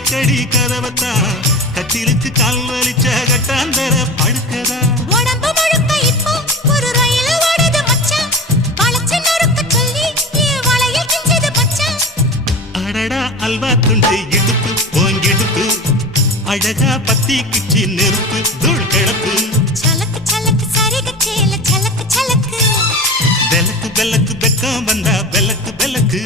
அடிக்கடி கதவத்தா கட்டிலுக்கு கால் வலிச்ச கட்டாந்தர படுக்கதா உடம்பு முழுக்க இப்போ ஒரு ரயில் ஓடுது மச்சான் வளைச்சு நறுக்க சொல்லி வளையல் கிஞ்சது மச்சான் அடடா அல்வா துண்டு இடுப்பு போங்கிடுப்பு அழகா பத்தி கிச்சி நெருப்பு தூள் கிளப்பு சலக்கு சலக்கு சரிக சேல சலக்கு சலக்கு வெலக்கு வெலக்கு வெக்கம் வந்தா வெலக்கு வெலக்கு